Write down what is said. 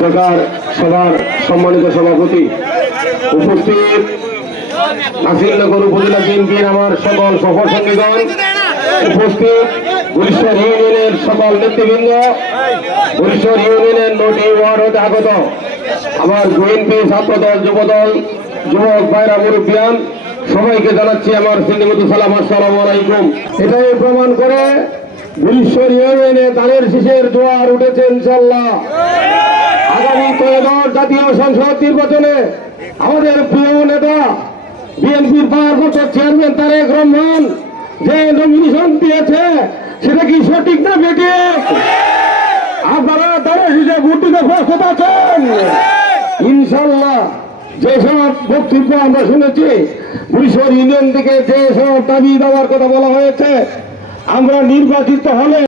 শাখার সভার সম্মানিত সভাপতি উপস্থিত নাসিরনগর উপজেলা বিএনপির আমার সকল সফর সঙ্গীগণ উপস্থিত বরিশাল ইউনিয়নের সকল নেতৃবৃন্দ বরিশাল ইউনিয়নের নটি ওয়ার্ড হতে আগত আমার বিএনপি ছাত্রদল, যুবদল, যুবক ভাইরা, মুরব্বিয়ান, সবাইকে জানাচ্ছি আমার সিন্দিমত সালাম, আসসালাম আলাইকুম। এটাই প্রমাণ করে বরিশাল ইউনিয়নে ধানের শীষের জোয়ার উঠেছে ইনশাল্লাহ আগামী ত্রয়োদশ জাতীয় সংসদ নির্বাচনে আমাদের প্রিয় নেতা বিএনপির ভারপ্রাপ্ত চেয়ারম্যান তারেক রহমান যে নমিনেশন দিয়েছে, সেটা কি সঠিক না বেটে আপনারা তারা হিসেবে ভোট দিতে প্রস্তুত আছেন? ইনশাল্লাহ যে সব বক্তব্য আমরা শুনেছি বরিশাল ইউনিয়ন থেকে যে সব দাবি দেওয়ার কথা বলা হয়েছে আমরা নির্বাচিত হলে